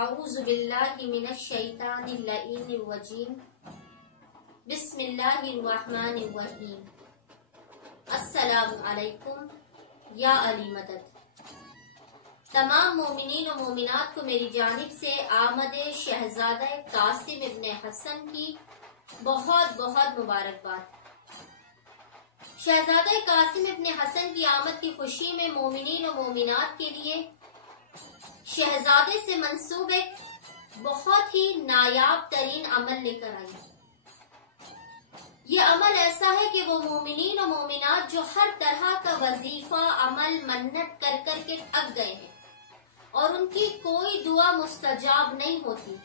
अऊज़ु बिल्लाहि मिनश शैतानिर लईनिर रजीम। बिस्मिल्लाहिर रहमानिर रहीम। अस्सलामु अलैकुम या अली मदद। तमाम मोमिनीन और मोमिनात को मेरी जानिब से आमदे शहजादा कासिम इब्न हसन की बहुत बहुत मुबारकबाद। शहजादा कासिम इब्न हसन की आमद की खुशी में मोमिनीन और मोमिनात के लिए शहजादे से मंसूब एक बहुत ही नायाब तरीन अमल लेकर आई। ये अमल ऐसा है कि वो मोमिनीन और मोमिनात जो हर तरह का वजीफा अमल मन्नत कर कर के थक गए हैं और उनकी कोई दुआ मुस्तजाब नहीं होती,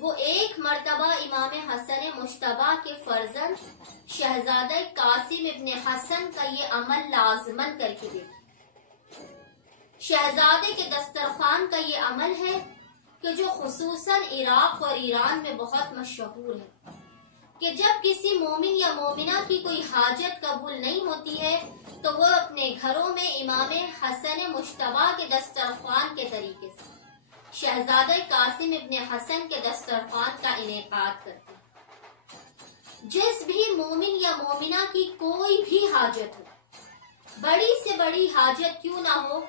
वो एक मर्तबा इमाम हसन मुश्तबा के फर्जंद शहजादा कासिम इब्न हसन का ये अमल लाजमन करके देखें। शहजादे के दस्तरखान का ये अमल है कि जो खुसूसन इराक और ईरान में बहुत मशहूर है कि जब किसी मोमिन या मोमिना की कोई हाजत कबूल नहीं होती है तो वो अपने घरों में इमाम हसन मुश्तबा के दस्तरखान के तरीके से शहजादा कासिम इब्न हसन के दस्तरखान का इनेकाद करते हैं। जिस भी मोमिन या मोमिना की कोई भी हाजत हो, बड़ी से बड़ी हाजत क्यों ना हो,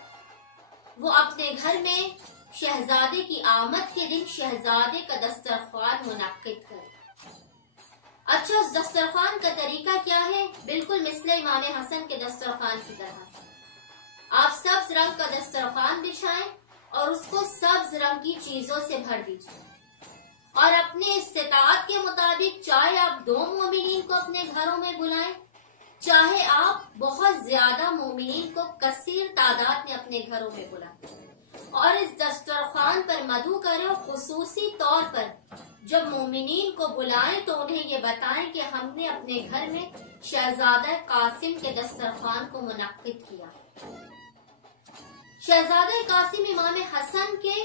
वो अपने घर में शहजादे की आमद के दिन शहजादे का दस्तरखान मुनक्किद करे। अच्छा, उस दस्तरखान का तरीका क्या है? बिल्कुल मिसले इमाम हसन के दस्तरखान की तरह से आप सब्ज रंग का दस्तरखान बिछाएं और उसको सब्ज रंग की चीजों से भर दीजिए और अपने इस्तिताअत के मुताबिक चाहे आप 2 मोमिनीन को अपने घरों में बुलाएं, चाहे आप बहुत ज्यादा मोमिनीन को कसीर तादाद में अपने घरों में बुलाएं और इस दस्तरखान पर मधु करें और खुसूसी तौर पर जब मोमिनीन को बुलाएं तो उन्हें ये बताएं कि हमने अपने घर में शहजादा कासिम के दस्तरखान को मुनक्किद किया। शहजादा कासिम इमाम हसन के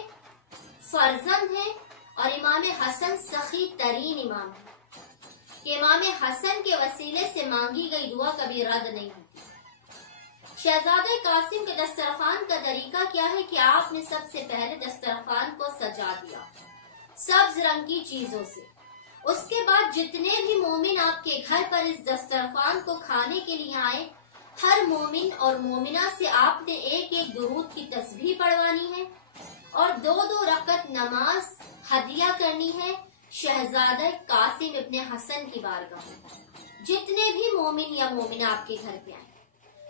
फर्जंद हैं और इमाम हसन सखी तरीन इमाम है कि इमाम हसन के वसीले से मांगी गई दुआ कभी रद्द नहीं होती। शहजादा कासिम के दस्तरखान का तरीका क्या है कि आपने सबसे पहले दस्तरखान को सजा दिया सब्ज रंग की चीजों से। उसके बाद जितने भी मोमिन आपके घर पर इस दस्तरखान को खाने के लिए आए, हर मोमिन और मोमिना से आपने एक एक दुरूद की तस्बीह पढ़वानी है और 2-2 रकत नमाज हदिया करनी है शहजादा कासिम इब्न हसन की बारगाह में। जितने भी मोमिन या मोमिना आपके घर पे आए,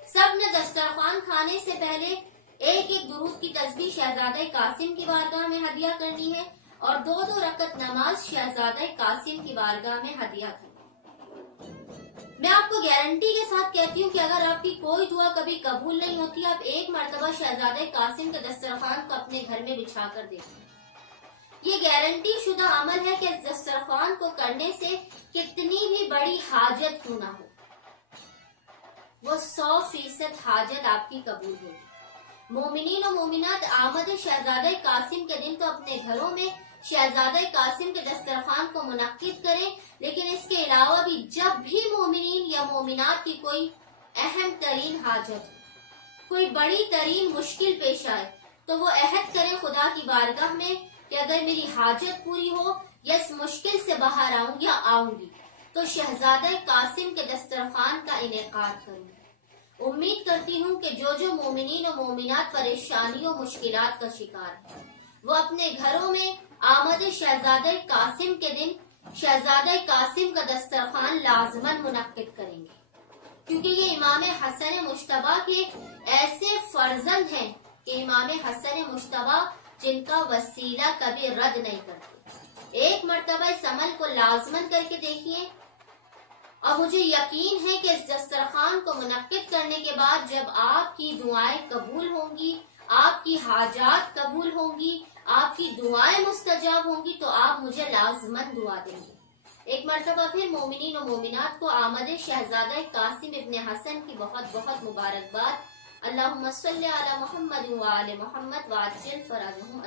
सब ने दस्तरखान खाने से पहले एक एक दुरूद की तस्बीह शहजादा कासिम की बारगाह में हदिया करनी है और 2-2 रकत नमाज शहजादा कासिम की बारगाह में हदिया करनी। मैं आपको गारंटी के साथ कहती हूँ कि अगर आपकी कोई दुआ कभी कबूल नहीं होती, आप एक मर्तबा शहजादा कासिम के दस्तरखान को अपने घर में बिछा कर देखें। ये गारंटी शुदा अमल है कि इस दस्तरखान को करने से कितनी भी बड़ी हाजत क्यों ना हो, वो 100% हाजत आपकी कबूल होगी। मोमिनीन और मोमिनात आमद शहजादा कासिम के दिन तो अपने घरों में शहजादा कासिम के दस्तरखान को मुनक्किद करें, लेकिन इसके अलावा भी जब भी मोमिनीन या मोमिनात की कोई अहम तरीन हाजत, कोई बड़ी तरीन मुश्किल पेश आए, तो वो अहद करें खुदा की बारगाह में कि अगर मेरी हाजत पूरी हो या इस मुश्किल से बाहर आऊं या आऊंगी तो शहजादा कासिम के दस्तरखान का इनेकाद करूंगी। उम्मीद करती हूँ कि जो मोमिनीन और मोमिनात परेशानियों मुश्किलात का शिकार है, वो अपने घरों में आमद शहजादा कासिम के दिन शहजादा कासिम का दस्तरखान लाजमन मुनक्किद करेंगे, क्योंकि ये इमाम हसन मुश्तबा के ऐसे फर्जंद हैं कि इमाम हसन मुश्तबा जिनका वसीला कभी रद्द नहीं करते। एक मर्तबा इस अमल को लाजमन करके देखिए और मुझे यकीन है कि इस दस्तरखान को मुनक्किद करने के बाद जब आपकी दुआएं कबूल होंगी, आपकी हाजात कबूल होंगी, आपकी दुआएं मुस्तजाब होंगी, तो आप मुझे लाजमन दुआ देंगे। एक मर्तबा फिर मोमिनीन और मोमिनात को आमद शहजादा कासिम इब्न हसन की बहुत बहुत मुबारकबाद। अल्लाहुम्मा सल्ली अला मुहम्मद व आले मुहम्मद व अज्जिल फराजहुम।